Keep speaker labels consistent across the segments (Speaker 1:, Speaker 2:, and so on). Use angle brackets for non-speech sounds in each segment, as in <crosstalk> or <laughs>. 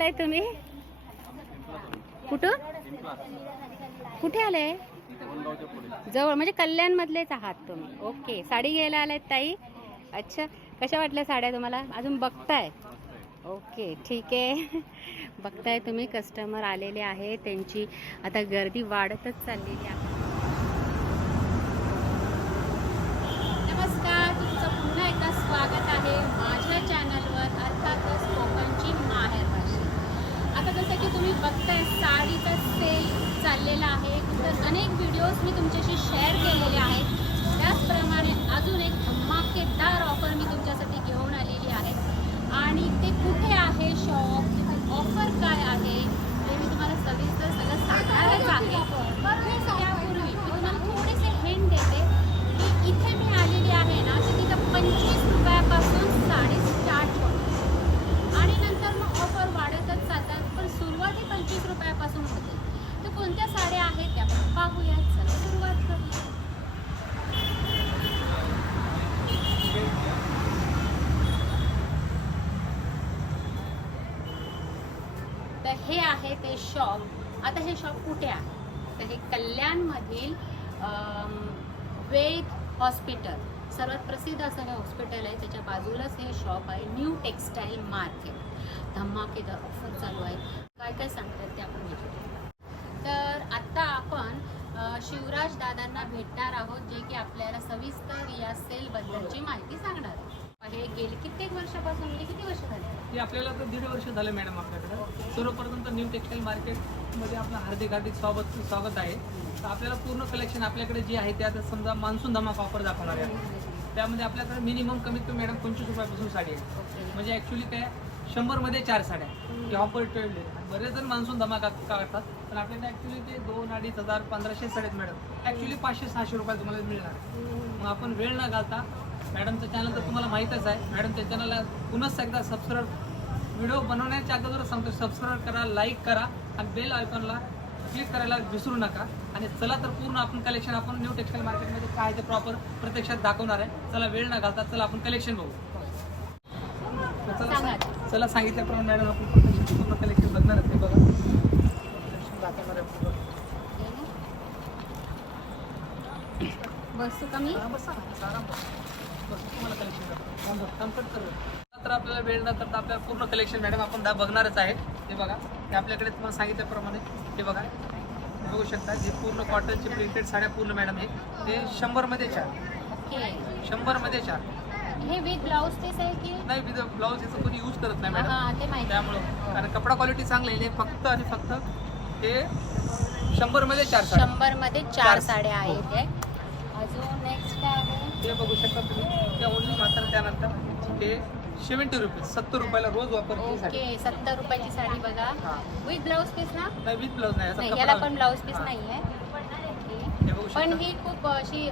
Speaker 1: आलाय तुम्ही? कुठून कुठे आले जवळ म्हणजे कल्याण मधलेच आहात तुम्ही. ओके साडी घ्यायला आलात ताई? अच्छा कशा वाटल्या साड्या तुम्हाला? अजून बघताय? ओके ठीक आहे. बघताय तुम्ही कस्टमर आलेले आहे त्यांची आता गर्दी वाढतच चाललेली आहे नमस्कार तुमचं पुन्हा एकदा स्वागत आहे माझ्या चॅनलवर अर्थातच कोकणची माहेर भाषा आता जसं की तुम्ही बघताय साडीचा सेल केलेला आहे. तर अनेक व्हिडिओज मी तुमच्याशी शेअर केलेले आहेत. त्याचप्रमाणे अजून एक धमाकेदार ऑफर मी तुमच्यासाठी घेऊन आलेली आहे. आणि ते कुठे आहे शॉप ऑफर काय आहे ते मी तुम्हाला सविस्तर सगळं सांगणारच आहे पण त्यापूर्वी मी तुम्हाला थोडेसे हिंट देते की इथे मी आलेली आहे ना तर तिथं पंचवीस रुपयापासून साडी स्टार्ट होते आणि नंतर मग ऑफर वाढतच जातात पण सुरुवात ही पंचवीस रुपयापासून होते तर कोणत्या साड्या आहेत त्या आपण पाहूयात चला सुरुवात करूया तर हे आहे ते शॉप? आता हे शॉप कुठे आहे? तर हे कल्याणमधील वेद हॉस्पिटल. सर्वात प्रसिद्ध असं हे हॉस्पिटल आहे. त्याच्या बाजूलाच हे शॉप आहे. New textile market. धमाकेदार ऑफर चालू आहे. काय काय सांगतात ते आपण घेतो तर आत्ता आपण शिवराज दादांना भेटणार आहोत जे की आपल्याला सविस्तर या सेलबद्दलची माहिती सांगणार आहे. हे गेले कित्येक वर्षापासून म्हणजे किती वर्ष झाले?
Speaker 2: हे आपल्याला तर दीड वर्ष झालं मॅडम आपल्याकडे. सर्वप्रथम तर न्यू टेक्सटाईल मार्केटमध्ये आपलं हार्दिक हार्दिक स्वागत स्वागत आहे. तर आपल्याला पूर्ण कलेक्शन आपल्याकडे जे आहे ते आता समजा मान्सून धमाका ऑफर दाखवणार आहे. त्यामध्ये आपल्याकडे मिनिमम कमीत कमी मॅडम पंचवीस रुपयापासून साडी आहे. म्हणजे ॲक्च्युली काय शंभरमध्ये चार साड्या हे ऑफर ठेवले बरेच जण मान्सून धमाका काढतात पण आपल्याकडे ॲक्च्युली ते दोन अडीच हजार पंधराशे साड्या आहेत मॅडम. ॲक्च्युली पाचशे सहाशे रुपये तुम्हाला मिळणार. मग आपण वेळ न घालता मॅडमचं चॅनल तर तुम्हाला माहीतच आहे. मॅडमच्या चॅनलला पुन्हा एकदा सबस्क्राईब व्हिडिओ बनवण्याच्या अगोदर सांगतो सबस्क्राईब करा लाईक करा आणि बेल आयकॉनला क्लिक करायला विसरू नका. आणि चला तर पूर्ण आपण कलेक्शन आपण न्यू टेक्सटाईल मार्केटमध्ये काय ते प्रॉपर प्रत्यक्षात दाखवणार आहे. चला वेळ न घालता चला आपण कलेक्शन बघू. चला. चला सांगितल्याप्रमाणे मॅडम आपण प्रत्यक्ष पूर्ण कलेक्शन बघणार आहे. ते बघा. दाखवणार आहे.
Speaker 1: बसू
Speaker 2: ना, बसा, आराम बसा. तर आपल्याला वेळ न करता आपल्याला पूर्ण कलेक्शन मॅडम आपण दा बघणारच आहे. हे बघा. हे आपल्याकडे तुम्हाला सांगितल्याप्रमाणे हे बघा. हे बघू शकता हे पूर्ण कॉटनचे प्रिंटेड साड्या पूर्ण मॅडम आहे ते शंभरमध्ये चार. शंभरमध्ये चार.
Speaker 1: हे विथ ब्लाऊज पीस आहे की?
Speaker 2: नाही विथ ब्लाऊज याचं कोणी यूज करत नाही मॅडम
Speaker 1: हा ते माहिती.
Speaker 2: त्यामुळं. कारण कपडा क्वालिटी चांगली आहे. हे फक्त आणि फक्त हे शंभरमध्ये चार साड्या.
Speaker 1: शंभरमध्ये चार. साड्या
Speaker 2: हो.
Speaker 1: आहेत हे. अजून नेक्स्ट काय आहे
Speaker 2: ते बघू शकता तुम्ही. त्या ओनली मात्र त्यानंतर ते सेवन्टी रुपीज सत्तर रुपयाला रोज वापरते साडी.
Speaker 1: ओके सत्तर रुपयाची साडी बघा.
Speaker 2: हा.
Speaker 1: विथ ब्लाऊज पीस ना?
Speaker 2: नाही विथ ब्लाऊज नाही
Speaker 1: याला
Speaker 2: कपडा.
Speaker 1: पण ब्लाऊज पीस
Speaker 2: हा.
Speaker 1: नाही आहे
Speaker 2: हे बघू
Speaker 1: पण
Speaker 2: शकता.
Speaker 1: ही खूप अशी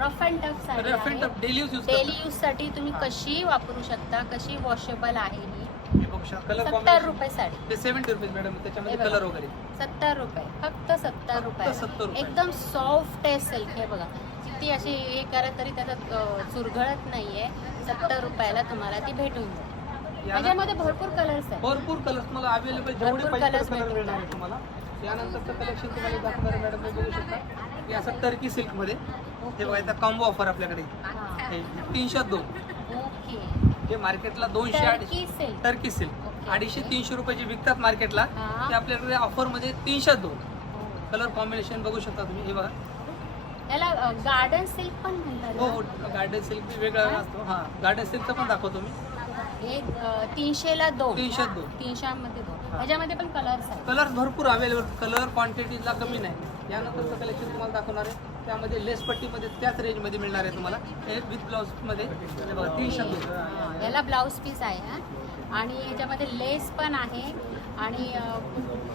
Speaker 1: rough and tough sari
Speaker 2: rough and
Speaker 1: आहे.
Speaker 2: टफ डेली यूज
Speaker 1: डेली यूजसाठी तुम्ही
Speaker 2: हा.
Speaker 1: कशी वापरू शकता? कशी वॉशेबल आहे ही?
Speaker 2: हे बघू शकता. कलर
Speaker 1: सत्तर
Speaker 2: कॉम्बिनेशन
Speaker 1: रुपये साडी.
Speaker 2: ते सेवन्टी रुपीज मॅडम
Speaker 1: हे
Speaker 2: त्याच्यामध्ये
Speaker 1: बघा.
Speaker 2: कलर वगैरे.
Speaker 1: सत्तर रुपये. फक्त सत्तर रुपये
Speaker 2: 70 रुपये.
Speaker 1: एकदम सॉफ्ट आहे सिल्क हे बघा. किती अशी हे करा तरी त्याच्यात अं, चुरघळत नाहीये. सत्तर रुपयाला तुम्हाला ती भेटून जाईल. त्याच्यामध्ये भरपूर कलर्स आहेत.
Speaker 2: भरपूर कलर तुम्हाला अवेलेबल जेवढे पाहिजे कलर मिळणार आहे. तुम्हाला. यानंतरचं कलेक्शन तुम्हाला दाखवणार मॅडम हे बघू शकता. हे असं टर्की सिल्कमध्ये हे बघा इथं कॉम्बो ऑफर आपल्याकडे.
Speaker 1: हा.
Speaker 2: हे तीनशे दोन.
Speaker 1: ओके.
Speaker 2: हे मार्केटला दोनशे अडीचशे
Speaker 1: टर्की सिल्क.
Speaker 2: अडीचशे तीनशे रुपयाचे विकतात मार्केटला
Speaker 1: हा.
Speaker 2: ते आपल्याकडे ऑफरमध्ये तीनशे दोन. कलर कॉम्बिनेशन बघू शकता तुम्ही. हे बघा.
Speaker 1: याला गार्डन सिल्क पण म्हणतात
Speaker 2: हो गार्डन सिल्क वेगळा
Speaker 1: हा?
Speaker 2: असतो हा गार्डन सिल्कचं पण दाखवतो मी.
Speaker 1: हे तीनशेला दोन.
Speaker 2: तीनशे दोन.
Speaker 1: तीनशेमध्ये दोन. ह्याच्यामध्ये पण कलर्स आहेत.
Speaker 2: कलर भरपूर अवेलेबल कलर क्वांटिटीला कमी नाही. यानंतरचं कलेक्शन तुम्हाला दाखवणार आहे. त्यामध्ये लेस पट्टीमध्ये त्याच रेंजमध्ये मिळणार आहे तुम्हाला. हे विथ ब्लाऊजमध्ये हे बघा तीनशे दोन.
Speaker 1: याला ब्लाऊज पीस आहे हा. आणि याच्यामध्ये लेस पण आहे. आणि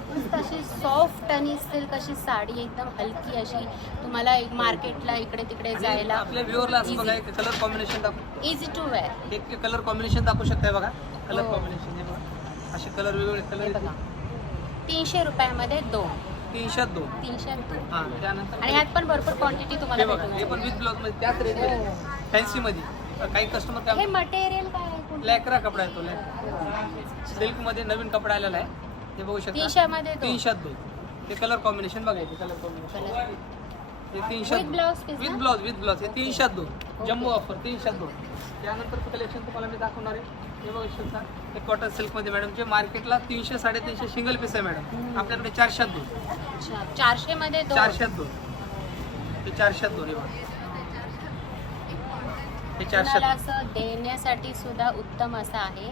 Speaker 1: मस्त अशी सॉफ्ट आणि सिल्क अशी साडी एकदम हलकी अशी तुम्हाला एक मार्केटला इकडे तिकडे जायला
Speaker 2: आपल्या व्ह्युअरला असं बघा एक कलर कॉम्बिनेशन दाखव.
Speaker 1: इझी टू वेअर
Speaker 2: एक कलर कॉम्बिनेशन दाखवू शकताय बघा. कलर
Speaker 1: हो.
Speaker 2: कॉम्बिनेशन हे बघा. असे कलर वेगवेगळे
Speaker 1: हे
Speaker 2: कलर
Speaker 1: बघा. तीनशे रुपयामध्ये दोन.
Speaker 2: तीनशे दोन.
Speaker 1: तीनशे दोन.
Speaker 2: हा त्यानंतर
Speaker 1: आणि ह्यात पण भरपूर क्वांटिटी
Speaker 2: हे
Speaker 1: तुम्हाला
Speaker 2: बघा हे पण
Speaker 1: जाईल.
Speaker 2: विथ ब्लाऊजमध्ये त्याच रेंजमध्ये फॅन्सी मध्ये. काही कस्टमर
Speaker 1: हे मटेरियल काय
Speaker 2: हे लॅकरा कपडा येतो सिल्कमध्ये नवीन कपडा आलेला आहे. हे बघू शकता.
Speaker 1: तीनशेमध्ये तो.
Speaker 2: तीनशेत दोन. ते कलर कॉम्बिनेशन बघायचे कलर कॉम्बिनेशन
Speaker 1: Colour.
Speaker 2: तीनशेत
Speaker 1: With blouse piece
Speaker 2: विथ
Speaker 1: ना?
Speaker 2: ब्लाउज विथ ब्लाउज हे तीनशेत दोन. जम्बो ऑफर तीनशेत दोन. त्यानंतर कलेक्शन तुम्हाला मी दाखवणार आहे? हे बघू शकता. हे कॉटन सिल्कमध्ये मॅडम जे मार्केटला तीनशे साडेतीनशे सिंगल पीस आहे मॅडम
Speaker 1: हम्म.
Speaker 2: आपल्याकडे चारशेत दोन.
Speaker 1: अच्छा. चारशे मध्ये दोन.
Speaker 2: चारशेत दोन. हे चारशेत दोन हे बघा. हे.
Speaker 1: असं देण्यासाठी सुद्धा उत्तम असं आहे.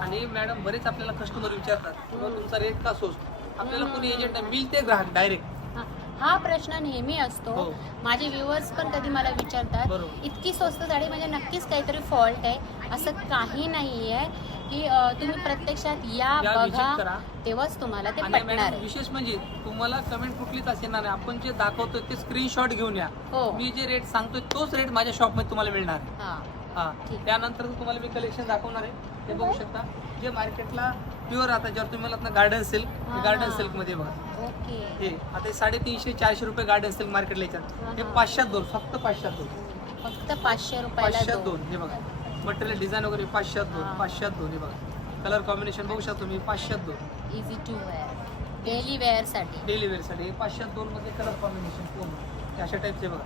Speaker 2: आणि मॅडम बरेच आपल्याला कस्टमर विचारतात तुमचा रेट का स्वस्त आपल्याला कोणी एजंट नाही मिळते ग्राहक डायरेक्ट
Speaker 1: हा- हा प्रश्न नेहमी असतो.
Speaker 2: हो.
Speaker 1: माझे व्ह्युअर्स पण कधी मला विचारतात
Speaker 2: बरोबर.
Speaker 1: इतकी स्वस्त साडी म्हणजे नक्कीच काहीतरी फॉल्ट आहे. असं काही नाही आहे की तुम्ही प्रत्यक्षात या बघा तेव्हाच तुम्हाला ते
Speaker 2: आणि
Speaker 1: पटणार
Speaker 2: मॅडम
Speaker 1: आहे.
Speaker 2: विशेष म्हणजे तुम्हाला कमेंट कुठलीच असेल ना आपण जे दाखवतोय ते स्क्रीनशॉट घेऊन या.
Speaker 1: हो.
Speaker 2: मी जे रेट सांगतोय तोच रेट माझ्या शॉपमध्ये तुम्हाला मिळणार आहे.
Speaker 1: हा.
Speaker 2: हा.
Speaker 1: ठीक.
Speaker 2: त्यानंतर तुम्हाला मी कलेक्शन दाखवणार आहे. ते बघू शकता. जे मार्केटला प्युअर आता जर तुम्ही मला गार्डन सिल्क
Speaker 1: हा.
Speaker 2: गार्डन सिल्कमध्ये बघा.
Speaker 1: ओके.
Speaker 2: हे आता हे साडेतीनशे चारशे रुपये गार्डन सिल्क मार्केटला
Speaker 1: हा,
Speaker 2: याच्यात हे
Speaker 1: हा.
Speaker 2: पाचशेत दोन फक्त पाचशेत दोन.
Speaker 1: फक्त पाचशे रुपयाला
Speaker 2: पाचशेत
Speaker 1: दोन.
Speaker 2: दोन हे बघा. मटेरियल डिझाईन वगैरे पाचशेत दोन. पाचशेत दोन हे बघा. कलर कॉम्बिनेशन बघू शकता तुम्ही पाचशेत दोन.
Speaker 1: इझी टू वेअर डेली वेअरसाठी.
Speaker 2: डेली वेअरसाठी पाचशेत दोन मध्ये कलर कॉम्बिनेशन पूर्ण. अशा टाईपचे बघा.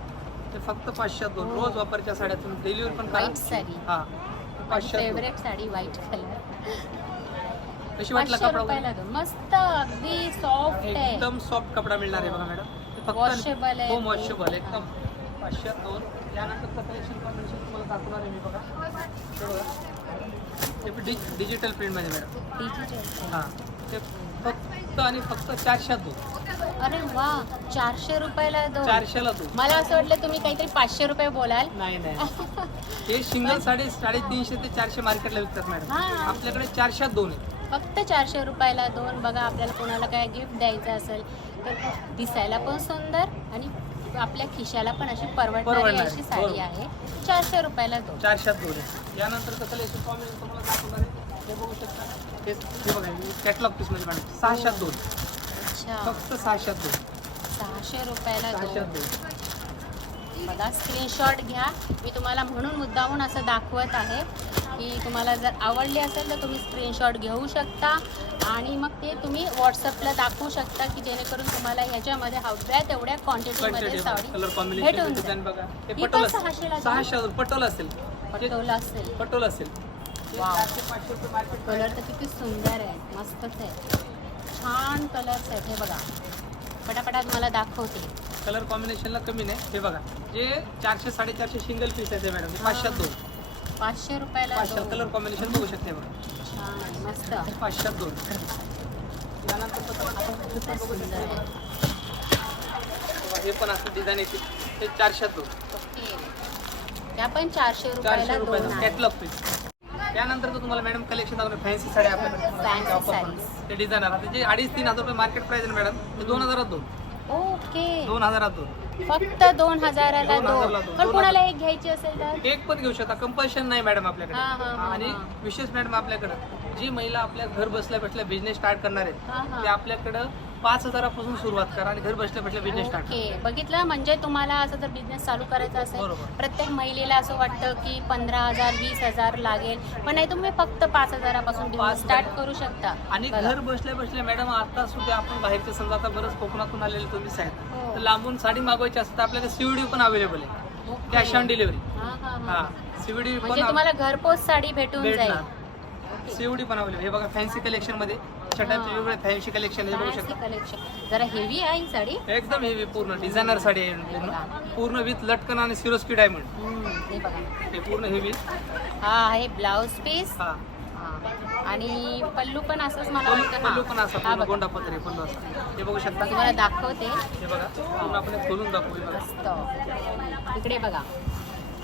Speaker 2: ते फक्त पाचशेत दोन.
Speaker 1: हो.
Speaker 2: रोज वापरच्या साड्या तुम्ही डेलिव्हर पण
Speaker 1: व्हाईट साडी.
Speaker 2: हा. पाचशेत दोन.
Speaker 1: फेवरेट साडी व्हाईट कलर
Speaker 2: कशी वाटला
Speaker 1: पाचशे
Speaker 2: कपडा
Speaker 1: रुपयाला
Speaker 2: वगैरे?
Speaker 1: दोन मस्त अगदी सॉफ्ट आहे.
Speaker 2: एकदम सॉफ्ट कपडा मिळणार आहे बघा मॅडम ते फक्त
Speaker 1: Washable आहे.
Speaker 2: हो वॉशेबल एकदम. पाचशे दोन. त्यानंतर कलेक्शन कॉम्बिनेशन तुम्हाला दाखवणार आहे मी बघा. बघा ते डि डिजिटल प्रिंटमध्ये मॅडम.
Speaker 1: डिजिटल
Speaker 2: हां. ते फक्त आणि फक्त चारशे दोन
Speaker 1: अरे वा चारशे रुपयाला दोन.
Speaker 2: चारशेला दोन
Speaker 1: मला असं वाटलं तुम्ही काहीतरी पाचशे रुपये बोलाल.
Speaker 2: नाही नाही. <laughs> हे सिंगल साडे साडेतीनशे ते चारशे मार्केटला विकतात मॅडम.
Speaker 1: हां.
Speaker 2: आपल्याकडे चारशेत दोन आहे
Speaker 1: फक्त चारशे रुपयाला दोन. बघा आपल्याला कोणाला काय गिफ्ट द्यायचं असेल तर दिसायला पण सुंदर आणि आपल्या खिशाला पण अशी परवडणारी
Speaker 2: परवडणारी,
Speaker 1: अशी साडी
Speaker 2: बरोबर.
Speaker 1: आहे. चारशे रुपयाला दोन.
Speaker 2: चारशेत दोन. आहे यानंतर कलेक्शन कॉम्बिनेशन तुम्हाला दाखवणार आहे. बघू शकता. बघा कॅटलॉग पीसमध्ये मॅडम सहाशेत दोन.
Speaker 1: अच्छा.
Speaker 2: फक्त सहाशेत दोन.
Speaker 1: सहाशे रुपयाला
Speaker 2: सहाशेत
Speaker 1: दोन.
Speaker 2: दोन.
Speaker 1: बघा स्क्रीनशॉट घ्या. मी तुम्हाला म्हणून मुद्दामून असं दाखवत आहे. की तुम्हाला जर आवडले असेल तर तुम्ही स्क्रीनशॉट घेऊ शकता. आणि मग ते तुम्ही व्हॉट्सअपला दाखवू शकता की जेणेकरून तुम्हाला ह्याच्यामध्ये हव्या तेवढ्या क्वांटिटीमध्ये साडी
Speaker 2: कलर कॉम्बिनेशन
Speaker 1: भेटून?
Speaker 2: सहाशे पटोल असेल.
Speaker 1: पटोला असेल.
Speaker 2: पटोल असेल. पाचशे
Speaker 1: कलर तर किती सुंदर आहे. मस्तच आहे. छान कलर्स आहेत. हे बघा. पटापटात मला दाखवते.
Speaker 2: कलर कॉम्बिनेशनला कमी नाही. हे बघा. जे चारशे साडेचारशे सिंगल पीस आहे मॅडम पाचशेत दोन.
Speaker 1: पाचशे रुपयाला
Speaker 2: पाचशे
Speaker 1: दोन.
Speaker 2: कलर कॉम्बिनेशन बघू शकते बघा.
Speaker 1: छान मस्त.
Speaker 2: पाचशेत दोन. यानंतर कसं
Speaker 1: खूपच सुंदर आहे.
Speaker 2: बघा, हे पण असं डिझाईन येते. ते चारशेत दोन.
Speaker 1: ओके. त्या पण चारशे रुपयाला
Speaker 2: चारशे
Speaker 1: दोन
Speaker 2: रुपयाचा
Speaker 1: आहे.
Speaker 2: कॅटलॉग पीस त्यानंतर तर तुम्हाला मॅडम कलेक्शन दाखवणार फॅन्सी साड्या
Speaker 1: Fancy
Speaker 2: आपल्याकडे offer
Speaker 1: sarees.
Speaker 2: पण. ते डिझायनर आता जे अडीच तीन हजार रुपये मार्केट प्राइस आहे मॅडम ते दोन हजारात दोन.
Speaker 1: ओके.
Speaker 2: दोन हजारात दोन.
Speaker 1: फक्त दोन हजाराला
Speaker 2: दोन हजारला
Speaker 1: दोन
Speaker 2: दोन.
Speaker 1: पण कुणाला एक घ्यायची असेल तर
Speaker 2: एक पण घेऊ शकता कंपल्शन नाही मॅडम आपल्याकडे
Speaker 1: हा, हा, हा,
Speaker 2: आणि
Speaker 1: हा.
Speaker 2: विशेष मॅडम आपल्याकडे जी महिला आपल्या घर बसल्या बसल्या बिझनेस स्टार्ट करणार आहेत
Speaker 1: हा.
Speaker 2: ते आपल्याकडं पाच हजारापासून सुरुवात करा आणि घर बसल्या बसल्या बिझनेस स्टार्ट
Speaker 1: ओके बघितलं म्हणजे तुम्हाला असं जर बिझनेस चालू करायचा असेल
Speaker 2: बरोबर.
Speaker 1: प्रत्येक महिलेला असं वाटतं की पंधरा हजार वीस हजार लागेल पण नाही तुम्ही फक्त पाच हजारापासून
Speaker 2: पाच
Speaker 1: स्टार्ट
Speaker 2: हजार.
Speaker 1: करू शकता
Speaker 2: आणि
Speaker 1: बघा.
Speaker 2: घर बसल्या बसल्या मॅडम आता सुद्धा आपण बाहेरचे समजा आता बरंच कोकणातून आलेले तुम्ही
Speaker 1: हो.
Speaker 2: आहेत तर लांबून साडी मागवायची असतं तर आपल्याकडे सीव्हीडी पण अवेलेबल आहे
Speaker 1: ओके.
Speaker 2: कॅश ऑन डिलिव्हरी
Speaker 1: हा, हा, हा.
Speaker 2: हा सीव्हीडी
Speaker 1: म्हणजे
Speaker 2: पण
Speaker 1: तुम्हाला घरपोच साडी भेटून जाईल
Speaker 2: भेटणार
Speaker 1: ओके.
Speaker 2: सीव्हीडी पण अवेलेबल हे बघा फॅन्सी कलेक्शनमध्ये
Speaker 1: हा.
Speaker 2: वेगवेगळे फॅन्सी कलेक्शन हे बघू शकता.
Speaker 1: collection. जरा हेवी आहे ही साडी.
Speaker 2: एकदम हेवी पूर्ण डिझायनर साडी आहे. पूर्ण पूर्ण विथ लटकन आणि सिरोस्की डायमंड
Speaker 1: हम्म, हे बघा.
Speaker 2: हे पूर्ण हेवी
Speaker 1: हा आहे ब्लाउज पीस
Speaker 2: हा.
Speaker 1: आणि पल्लू पण असंच मला
Speaker 2: पल्लू
Speaker 1: वाटतं.
Speaker 2: पल्लू पण असा
Speaker 1: हा
Speaker 2: पूर्ण
Speaker 1: बघा.
Speaker 2: गोंडा पत्र आहे पल्लू असा. हे बघू शकता.
Speaker 1: तुम्हाला दाखवते.
Speaker 2: हे बघा. पूर्ण आपण हे खोलून दाखवू हे बघा.
Speaker 1: मस्त. इकडे बघा.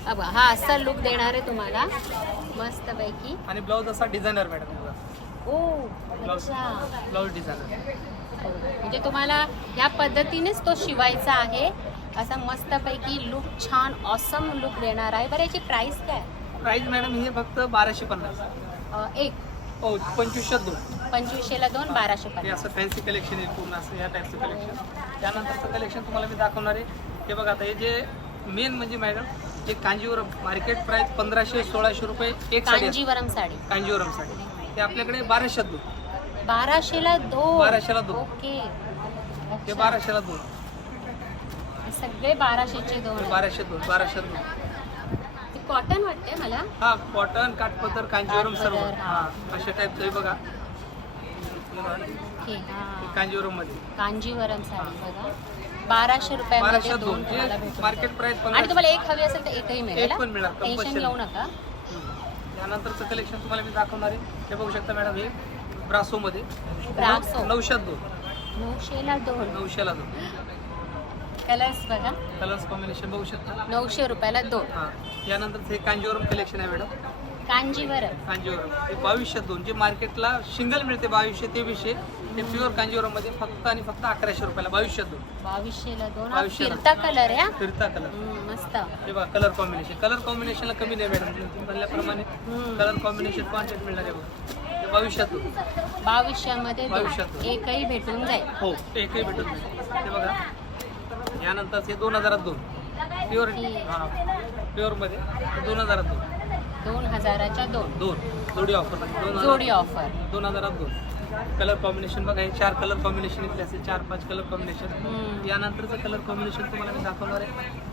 Speaker 1: हा बघा. हा असा लुक देणार आहे तुम्हाला. मस्त पैकी
Speaker 2: आणि ब्लाऊज असा डिझायनर मॅडम
Speaker 1: ओ.
Speaker 2: ब्लाऊज
Speaker 1: अच्छा
Speaker 2: ब्लाऊज डिझायनर
Speaker 1: म्हणजे तुम्हाला ह्या पद्धतीनेच तो शिवायचा आहे. असा मस्तपैकी लुक छान ऑसम लुक देणार आहे. बरं याची प्राइस काय?
Speaker 2: प्राईस मॅडम हे फक्त बाराशे पन्नास.
Speaker 1: अं, एक.
Speaker 2: हो पंचवीसशे दोन.
Speaker 1: पंचवीसशेला दोन बाराशे
Speaker 2: हे
Speaker 1: पन्नास.
Speaker 2: असं फॅन्सी कलेक्शन आहे पूर्ण असं या टाईपचं कलेक्शन त्यानंतरचं कलेक्शन तुम्हाला मी दाखवणार आहे. हे बघा आता हे जे मेन म्हणजे मॅडम हे कांजीवरम मार्केट प्राइस पंधराशे सोळाशे रुपये एक साडी असते.
Speaker 1: कांजीवरम साडी.
Speaker 2: कांजीवरम साडी. ते आपल्याकडे बाराशेत दोन.
Speaker 1: बाराशेला दोन.
Speaker 2: बाराशेला दोन.
Speaker 1: ओके.
Speaker 2: ते
Speaker 1: अच्छा.
Speaker 2: बाराशेला दोन.
Speaker 1: हे सगळे बाराशेचे दोन.
Speaker 2: ते. बाराशे दोन बाराशेत दोन.
Speaker 1: ते कॉटन वाटते मला.
Speaker 2: हा कॉटन काठपदर कांजीवरम सर्व.
Speaker 1: काठपदर, हा.
Speaker 2: हा अशा टाईपचं हे बघा.
Speaker 1: ओके हा.
Speaker 2: कांजीवरममध्ये
Speaker 1: कांजीवरम साडी बघा. बाराशे रुपयामध्ये
Speaker 2: बाराशेत
Speaker 1: दोन
Speaker 2: दोन.
Speaker 1: तुम्हाला भेटून
Speaker 2: मार्केट
Speaker 1: जाईल.
Speaker 2: प्राइस
Speaker 1: आणि तुम्हाला एक हवी असेल तर एकही मिळेल
Speaker 2: एक पण मिळेल,
Speaker 1: टेन्शन
Speaker 2: compulsory.
Speaker 1: घेऊ नका.
Speaker 2: त्यानंतरचं कलेक्शन तुम्हाला मी दाखवणार आहे. हे बघू शकता मॅडम हे. ब्रासो मध्ये
Speaker 1: ब्रासो.
Speaker 2: नऊशेत दोन.
Speaker 1: नऊशेला दोन.
Speaker 2: नऊशेला दोन.
Speaker 1: कलर्स बघा.
Speaker 2: कलर्स कॉम्बिनेशन बघू शकता?
Speaker 1: नऊशे रुपयाला दोन.
Speaker 2: हा. यानंतर हे कांजीवरम कलेक्शन आहे मॅडम
Speaker 1: कांजीवरम.
Speaker 2: कांजीवरम. हे बावीसशे दोन. जे मार्केटला सिंगल मिळते बावीसशे तेवीसशे ते प्युअर कांजीवरममध्ये फक्त आणि फक्त अकराशे रुपयाला बावीसशे दोन.
Speaker 1: बावीसशेला दोन. हा
Speaker 2: बावीसशेला.
Speaker 1: फिरता कलर आहे हा.
Speaker 2: फिरता कलर
Speaker 1: हम्म, मस्त.
Speaker 2: हे बघा कलर कॉम्बिनेशन कलर कॉम्बिनेशनला कमी नाही मॅडम तुम्ही म्हणल्याप्रमाणे
Speaker 1: हम्म.
Speaker 2: कलर कॉम्बिनेशन क्वांटिटी मिळणार आहे बघा. दोन
Speaker 1: बावीसशेमध्ये दोन.
Speaker 2: बावीसशेत.
Speaker 1: एकही भेटून जाईल.
Speaker 2: हो एकही भेटत नाही ते बघा. यानंतर हे दोन हजारात दोन. प्युअर हां प्युअरमध्ये दोन हजारात दोन.
Speaker 1: दोन हजाराच्या दोन.
Speaker 2: दोन. जोडी ऑफर दोन
Speaker 1: जोडी
Speaker 2: हजार
Speaker 1: ऑफर
Speaker 2: दोन हजारात दोन. कलर कॉम्बिनेशन बघा हे चार कलर कॉम्बिनेशन इथले असेल चार पाच कलर कॉम्बिनेशन
Speaker 1: हम्म.
Speaker 2: यानंतरचं कलर कॉम्बिनेशन तुम्हाला मी दाखवणार आहे.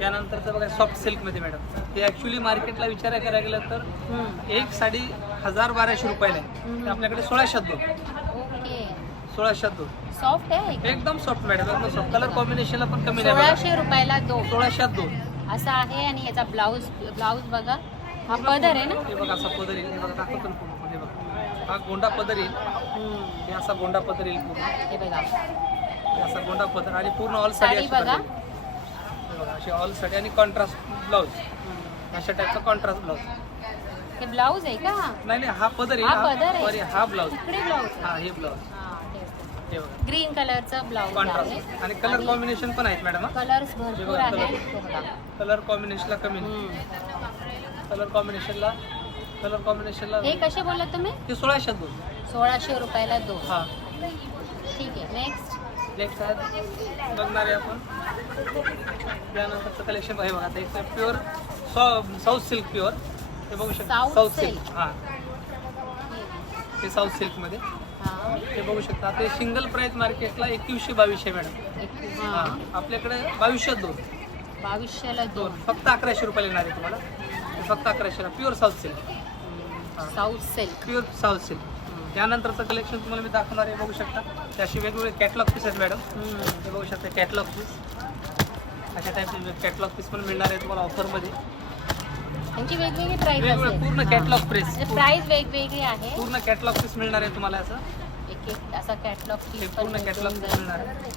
Speaker 2: यानंतरचं बघा सॉफ्ट सिल्कमध्ये मॅडम हे ॲक्च्युली मार्केटला विचार करायला गेलं तर
Speaker 1: हम्म.
Speaker 2: एक साडी हजार बाराशे रुपयाला आहे. आपल्याकडे सोळाशेत दोन
Speaker 1: ओके.
Speaker 2: सोळाशेत दोन
Speaker 1: सॉफ्ट आहे एकदम.
Speaker 2: एकदम सॉफ्ट मॅडम एकदम सॉफ्ट. कलर कॉम्बिनेशनला पण कमी नाही बघा.
Speaker 1: सोळाशे रुपयाला दोन.
Speaker 2: सोळाशेत दोन.
Speaker 1: असा आहे आणि याचा ब्लाऊज ब्लाऊज बघा. हा पदर आहे ना?
Speaker 2: हे बघा असा पदर येईल. हे बघा दाखवतो ना पूर्ण हे बघा. हा गोंडा पदर येईल.
Speaker 1: हम्म.
Speaker 2: हे असा गोंडा पदर येईल पूर्ण.
Speaker 1: हे बघा.
Speaker 2: हे असा गोंडा पदर आणि पूर्ण ऑल साडी
Speaker 1: साडी
Speaker 2: अशी
Speaker 1: बघा.
Speaker 2: पदर येईल. हे बघा अशी ऑल साडी आणि कॉन्ट्रास्ट ब्लाऊज
Speaker 1: हम्म.
Speaker 2: अशा टाईपचा कॉन्ट्रास्ट ब्लाऊज
Speaker 1: हे ब्लाऊज आहे का?
Speaker 2: नाही नाही हा पदर येईल
Speaker 1: हा पदर आहे.
Speaker 2: हा ब्लाऊज.
Speaker 1: तिकडे ब्लाऊज
Speaker 2: हा हे ब्लाऊज. हे बघा.
Speaker 1: ग्रीन कलरचा ब्लाऊज आहे.
Speaker 2: कॉन्ट्रास्ट आणि कलर कॉम्बिनेशन पण आहेत मॅडम
Speaker 1: कलर्स भरपूर
Speaker 2: बघा,
Speaker 1: आहे
Speaker 2: कलर.
Speaker 1: हे बघा.
Speaker 2: कलर कॉम्बिनेशनला कमी.
Speaker 1: हम्म.
Speaker 2: कलर कॉम्बिनेशनला कलर कॉम्बिनेशनला
Speaker 1: हे कसे बोलला तुम्ही?
Speaker 2: ते सोळाशे दोन.
Speaker 1: सोळाशे रुपयाला दोन.
Speaker 2: हा.
Speaker 1: ठीक आहे नेक्स्ट
Speaker 2: नेक्स्ट आहे. बघणार आहे आपण. त्यानंतरचं कलेक्शन आहे बघा ते प्युअर साऊथ सिल्क प्युअर हे बघू शकता.
Speaker 1: South
Speaker 2: south silk
Speaker 1: silk.
Speaker 2: हां. ते साऊथ सिल्कमध्ये
Speaker 1: हा.
Speaker 2: हे बघू शकता. ते सिंगल प्राईस मार्केटला एकवीसशे बावीसशे मॅडम
Speaker 1: एक-
Speaker 2: हां.
Speaker 1: हा.
Speaker 2: आपल्याकडे बावीसशे दोन.
Speaker 1: बावीसशेला
Speaker 2: दोन.
Speaker 1: दोन.
Speaker 2: फक्त अकराशे रुपयाला येणार आहे तुम्हाला. हे फक्त अकराशेला. प्युअर साऊथ सिल्क हा.
Speaker 1: South silk
Speaker 2: pure south silk त्यानंतरचं कलेक्शन तुम्हाला मी दाखवणार आहे बघू शकता. ते असे वेगवेगळे कॅटलॉग पीस आहेत मॅडम हे बघू शकता कॅटलॉग पीस अशा टाईपचे कॅटलॉग पीस पण मिळणार आहे तुम्हाला ऑफरमध्ये
Speaker 1: त्यांची वेगवेगळी प्राइस
Speaker 2: वेगवेगळे पूर्ण कॅटलॉग प्रेस
Speaker 1: प्राइस वेगवेगळी आहे.
Speaker 2: पूर्ण कॅटलॉग पीस मिळणार आहे तुम्हाला असं?
Speaker 1: एक एक असा कॅटलॉग
Speaker 2: हे
Speaker 1: पीस
Speaker 2: पूर्ण कॅटलॉग मिळणार आहे.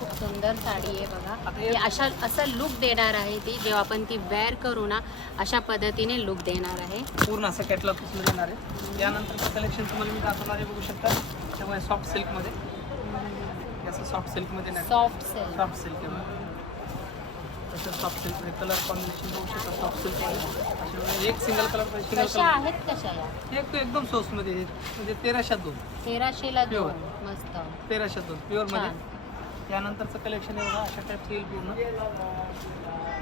Speaker 1: खूप सुंदर साडी आहे बघा.
Speaker 2: आता
Speaker 1: हे
Speaker 2: हे-
Speaker 1: अशा असा लुक देणार आहे ती जेव्हा आपण ती वेअर करू ना अशा पद्धतीने लुक देणार आहे.
Speaker 2: पूर्ण असं कॅटलॉग पीस मिळणार आहे. यानंतरचं कलेक्शन तुम्हाला मी दाखवणार आहे बघू शकता. त्यामुळे सॉफ्ट सिल्कमध्ये हे असं सॉफ्ट सिल्कमध्ये नाही.
Speaker 1: सॉफ्ट सिल्क
Speaker 2: सॉफ्ट सिल्क आहे तसं सॉफ्ट सिल्कमध्ये कलर कॉम्बिनेशन बघू शकता सॉफ्ट सिल्कमध्ये एक सिंगल कलर सिंगल
Speaker 1: कशा
Speaker 2: कलर
Speaker 1: आहेत कशा या?
Speaker 2: एक तो एकदम स्वस्तमध्ये आहे. म्हणजे तेराशेत दोन.
Speaker 1: तेराशेला
Speaker 2: Pure.
Speaker 1: दोन. मस्त.
Speaker 2: तेराशेत दोन. प्युअरमध्ये
Speaker 1: छान.
Speaker 2: त्यानंतरचं कलेक्शन आहे बघा अशा टाईपचं येईल पूर्ण.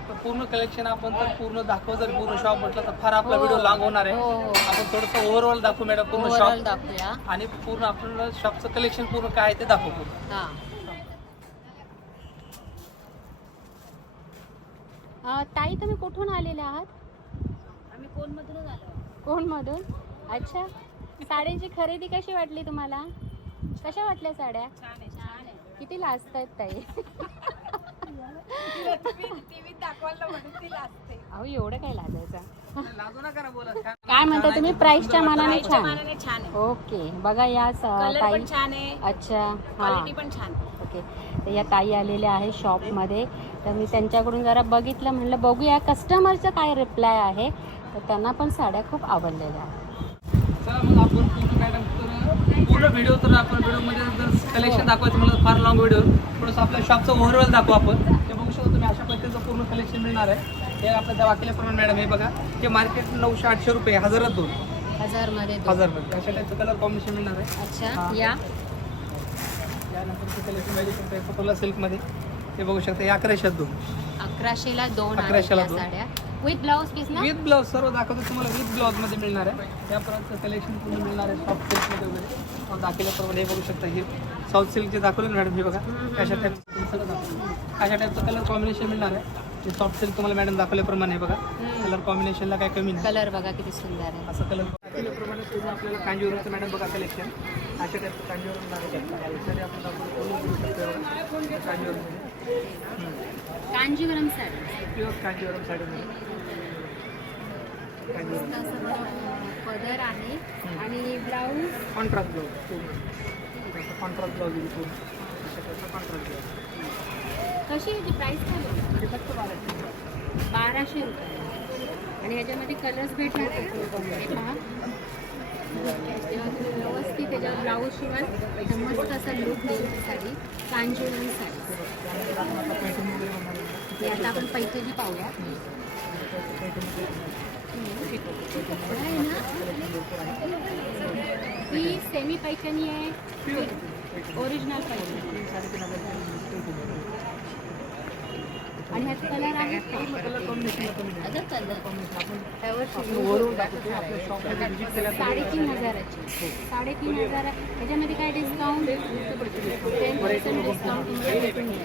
Speaker 2: तर पूर्ण कलेक्शन आपण तर पूर्ण दाखव जर पूर्ण शॉप म्हटलं तर फार आपला
Speaker 1: हो.
Speaker 2: व्हिडिओ लांब होणार आहे.
Speaker 1: हो, हो.
Speaker 2: आपण थोडंसं ओव्हरऑल दाखवू मॅडम पूर्ण शॉप
Speaker 1: दाखवूया.
Speaker 2: आणि पूर्ण आपण शॉपचं कलेक्शन पूर्ण काय आहे ते दाखवू. पूर्ण
Speaker 1: हा. ताई तुम्ही कुठून आलेले आहात?
Speaker 3: आम्ही कोणमधूनच आलो
Speaker 1: कोणमधून? अच्छा. साड्यांची खरेदी कशी वाटली तुम्हाला? कशा वाटल्या साड्या?
Speaker 3: छान आहे छान आहे.
Speaker 1: किती लाजत आहेत ताई
Speaker 3: टीव्हीत दाखवायला म्हणून ती लाजते.
Speaker 1: अहो एवढं काय लाजायचं?
Speaker 2: लाजू नका ना बोला छान
Speaker 1: काय म्हणता तुम्ही? प्राइसच्या मानाने
Speaker 3: प्राईसच्या
Speaker 1: छान
Speaker 3: मानाने छान आहे.
Speaker 1: ओके बघा या स-
Speaker 3: कलर
Speaker 1: ताई.
Speaker 3: पण छान आहे.
Speaker 1: अच्छा. हां.
Speaker 3: क्वालिटी पण छान
Speaker 1: ओके तर या ताई आलेल्या आहे शॉपमध्ये तर मी त्यांच्याकडून जरा बघितलं म्हणलं बघूया कस्टमरचं काय रिप्लाय आहे. तर त्यांना पण साड्या खूप आवडलेल्या आहेत.
Speaker 2: चला मग आपण पूर्ण मॅडम तर पूर्ण व्हिडिओ तर आपण व्हिडिओमध्ये कलेक्शन दाखवायचं मला फार लॉंग व्हिडिओ थोडंसं आपल्या शॉपचं ओव्हरऑल दाखवू आपण. ते बघू शकतो तुम्ही अशा पद्धतीचं पूर्ण कलेक्शन मिळणार आहे. हे आपल्या मॅडम हे बघा. हे मार्केट नऊशे आठशे रुपये हजारात दोन
Speaker 1: हजारमध्ये दोन.
Speaker 2: हजारमध्ये. अशा टाईपचं कलर कॉम्बिनेशन मिळणार आहे.
Speaker 1: अच्छा
Speaker 2: हा.
Speaker 1: या.
Speaker 2: त्यानंतर कलेक्शन पाहिजे पटोला सिल्कमध्ये हे बघू शकता हे अकराशेत दोन.
Speaker 1: अकराशेला दोन आहेत
Speaker 2: अकराशेला
Speaker 1: या
Speaker 2: दोन.
Speaker 1: साड्या. विथ ब्लाऊज पीस ना?
Speaker 2: विथ ब्लाउज सर्व दाखवतो तुम्हाला विथ ब्लाउजमध्ये मिळणार आहे. त्या प्रकारचं कलेक्शन तुम्हाला मिळणार आहे सॉफ्ट सिल्कमध्ये वगैरे. तुम्हाला दाखवल्याप्रमाणे हे बघू शकता हे साऊथ सिल्कचे दाखवले ना मॅडम हे बघा. अशा टाईप दाखवलं अशा टाईपचं कलर कॉम्बिनेशन मिळणार आहे. हे सॉफ्ट सिल्क तुम्हाला मॅडम दाखवल्याप्रमाणे हे बघा. कलर कॉम्बिनेशनला काय कमी नाही.
Speaker 1: कलर बघा किती सुंदर आहे.
Speaker 2: असं कलर दाखवल्याप्रमाणे पूर्ण आपल्याला कांजीवरमचं मॅडम बघा कलेक्शन अशा टाईपचं लागत आपण करू शकतो.
Speaker 1: कांजीवरम साडी
Speaker 2: प्युअर कांजीवरम.
Speaker 1: बघा, पदर आहे. आणि blouse?
Speaker 2: Contrast blouse contrast blouse आहे कॉन्ट्रास्ट ब्लाऊज
Speaker 1: कशी याची प्राइस काय आहे?
Speaker 2: हे फक्त बाराशे
Speaker 1: बाराशे रुपये. आणि ह्याच्यामध्ये कलर्स भेटणार हे. तुम्ही व्यवस्थित त्याच्यावर ब्लाऊज तर मस्त असा लुक देईल ती साडी. कांजीवरम साडी.
Speaker 2: आता.
Speaker 1: हे आपण पैठणी पाहूया. आहे ना ही सेमी पैठणी आहे. ओरिजिनल पैठणी. आणि ह्याचे कलर आहेत साडेतीन हजाराची. साडेतीन हजार. ह्याच्यामध्ये काय डिस्काउंट टेन पर्सेंट डिस्काउंट तुम्हाला भेटून हे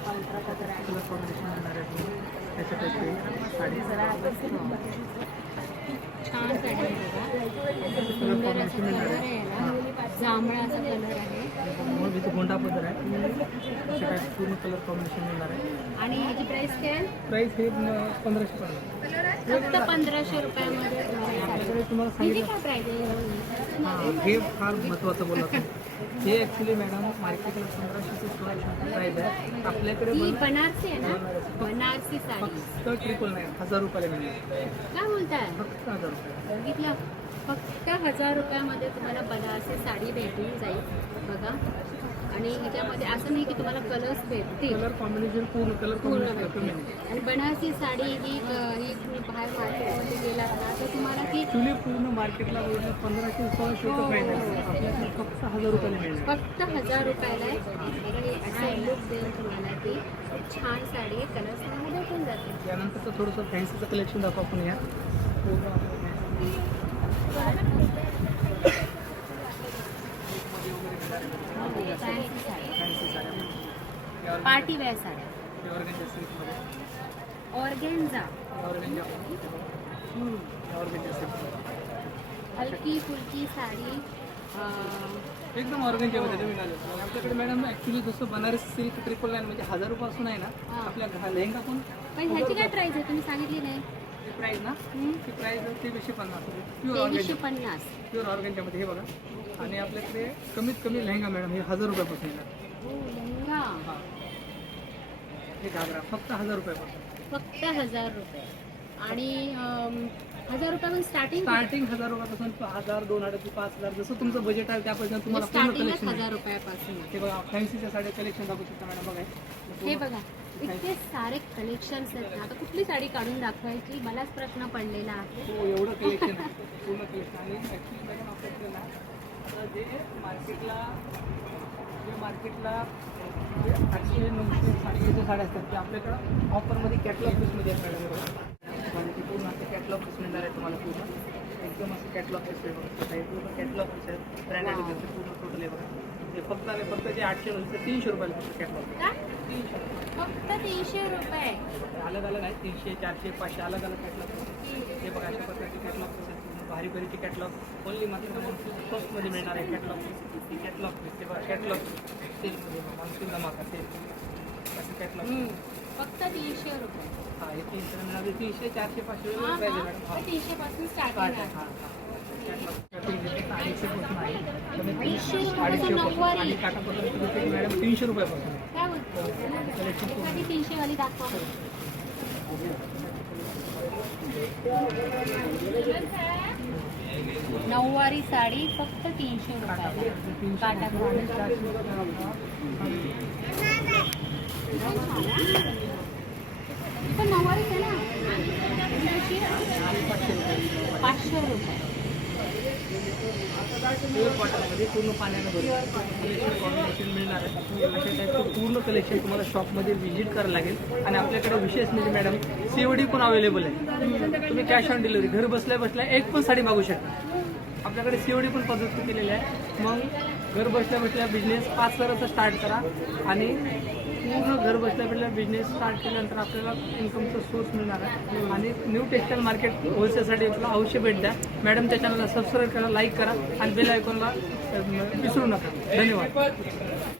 Speaker 1: आहे
Speaker 2: त्याच्यापैकी साडी
Speaker 1: छान साडी आहे असा कलर आहे याला जांभळा असा कलर आहे
Speaker 2: मग इथं गोंडा पदर आहे काय पूर्ण कलर कॉम्बिनेशन मिळणार आहे
Speaker 1: आणि ह्याची प्राइस काय? आहे?
Speaker 2: प्राईस हे पंधराशे पन्नास
Speaker 1: फक्त पंधराशे रुपयामध्ये. तुम्हाला साडी
Speaker 2: त्याच्याकडे तुम्हाला
Speaker 1: हिची
Speaker 2: सांगितलं
Speaker 1: काय प्राइस आहे
Speaker 2: हां हे फार महत्त्वाचं बोलला तुम्ही. हे ॲक्च्युली मॅडम मार्केटला पंधराशे ते सोळाशे प्राईस आहे. आपल्याकडे
Speaker 1: ही
Speaker 2: बन-
Speaker 1: बनारसी आहे ना? बनारसी साडी.
Speaker 2: फक्त ट्रिपल नाईन हजार रुपयाला मिळेल.
Speaker 1: काय बोलताय?
Speaker 2: फक्त हजार रुपये.
Speaker 1: बघितलं. फक्त हजार रुपयामध्ये तुम्हाला बनारसी साडी भेटून जाईल. बघा. आणि ह्याच्यामध्ये असं नाही की तुम्हाला कलर्स भेटतील.
Speaker 2: कलर कॉम्बिनेशन पूर्ण कलर
Speaker 1: पूर्ण आणि बनारसी साडी ही ही तुम्ही बाहेर मार्केटमध्ये गेलात ना तर तुम्हाला ती
Speaker 2: ॲक्च्युली पूर्ण मार्केटला पंधराशे सोळाशे रुपये प्राईस आहे आपल्याकडे फक्त हजार रुपयाला मिळेल.
Speaker 1: फक्त हजार रुपयाला आहे. हे असं लुक देईल तुम्हाला ती छान साडी कलर्स तुम्हाला भेटून जाते.
Speaker 2: त्यानंतरचं थोडंसं फॅन्सीचं कलेक्शन दाखवू आपण या. पूर्ण आपलं fancy.
Speaker 1: फॅन्सी साडी
Speaker 2: फॅन्सी साड्या
Speaker 1: पार्टी वेअर साड्या. ऑर्गेन्झा हलकी फुलकी साडी
Speaker 2: एकदम ऑर्गनच्यामध्ये तुम्ही घालू आपल्याकडे मॅडम ॲक्च्युली जसं बनारस सिल्क ट्रिपल नाईन म्हणजे हजार रुपयापासून आहे ना. आपल्या घा- लेहंगा पण
Speaker 1: पण ह्याची काय प्राइस आहे? तुम्ही सांगितली नाही.
Speaker 2: ती प्राईस ना?
Speaker 1: हं?
Speaker 2: ती प्राईस तेवीसशे पन्नास. प्युअर
Speaker 1: तेवीसशे
Speaker 2: ऑर्गन
Speaker 1: पन्नास.
Speaker 2: प्युअर ऑर्गनच्यामध्ये हे बघा. आणि आपल्याकडे कमीत कमी लेहंगा मॅडम हे हजार रुपयापासून येणार.
Speaker 1: हो लेहंगा.
Speaker 2: हां घागरा फक्त हजार रुपयापासून
Speaker 1: फक्त. हजार रुपये. आणि हजार रुपयापासून स्टार्टिंग
Speaker 2: स्टार्टिंग हजार रुपयापासून प- हजार दोन हजार ते पाच हजार जसं तुमचं बजेट आहे त्यापासून तुम्हाला पूर्ण
Speaker 1: स्टार्टिंगच
Speaker 2: कलेक्शन
Speaker 1: हजार रुपयापासून.
Speaker 2: हे बघा फॅन्सीच्या साड्या कलेक्शन दाखवू शकता मॅडम बघा
Speaker 1: हे. बघा इतके सारे कलेक्शन्स आहेत. ना आता कुठली साडी काढून दाखवायची? मलाच प्रश्न पडलेला आहे.
Speaker 2: हो एवढं कलेक्शन आहे. पूर्ण कलेक्शन आणि ॲक्च्युली मॅडम आपल्याकडे ना आता जे मार्केटला जे मार्केटला आठशे नऊशे साडेशेच्या साड्या असतात ते आपल्याकडं ऑफरमध्ये कॅटलॉग पीसमध्ये आहेत बघा आणि ते पूर्ण असं कॅटलॉग पीस मिळणार आहे तुम्हाला पूर्ण एकदम असं कॅटलॉग पीस आहे बघा हे पूर्ण कॅटलॉग पीस आहे ब्रँडेड पीस पूर्ण टोटल आहे बघा ते फक्त आणि फक्त जे आठशे नऊशे तीनशे रुपयाला फक्त कॅटलॉग तीनशे
Speaker 1: फक्त तीनशे रुपये
Speaker 2: अलग अलग आहे तीनशे चारशे पाचशे अलग अलग कॅटलॉग हे बघा अशा प्रकारचे कॅटलॉग पूर्ण भारी भारीचे कॅटलॉग ओनली मात्र स्वस्तमध्ये मिळणार आहे कॅटलॉग पीस ही कॅटलॉग पीस ते बघा कॅटलॉग सेलमध्ये मान्सून धमाका सेल असं कॅटलॉग.
Speaker 1: फक्त तीनशे रुपये.
Speaker 2: हां हे तीनशे मिळणार आहे. तीनशे चारशे पाचशे
Speaker 1: हां तीनशे पासून
Speaker 2: स्टार्ट आहे. हां तीनशे रुपयापासून
Speaker 1: तीनशे नऊवारी साडी फक्त तीनशे रुपयाला. काटा पण आहे ना? पाचशे रुपये.
Speaker 2: प्युअर कॉटनमध्ये पूर्ण पाण्यानं भरून. कलेक्शन कॉम्बिनेशन मिळणार आहे. अशा टाईपचं पूर्ण कलेक्शन तुम्हाला शॉपमध्ये व्हिजिट करायला लागेल. आणि आपल्याकडे विशेष म्हणजे मॅडम सीओडी पण अवेलेबल आहे. तुम्ही कॅश ऑन डिलिव्हरी घर बसल्या बसल्या एक पण साडी मागू शकता. आपल्याकडे सीओडी पण पद्धत केलेली आहे. मग घर बसल्या बसल्या बिझनेस पाच हजाराचा स्टार्ट करा. आणि पूर्ण घर बसल्या बसल्या बिझनेस स्टार्ट केल्यानंतर आपल्याला इन्कमचा सोर्स मिळणार आहे. आणि न्यू टेक्स्टाईल मार्केट होलसेलसाठी आपला अवश्य भेट द्या. मॅडमच्या चॅनलला सबस्क्राईब करा लाईक करा आणि बेल आयकॉनला विसरू नका. धन्यवाद.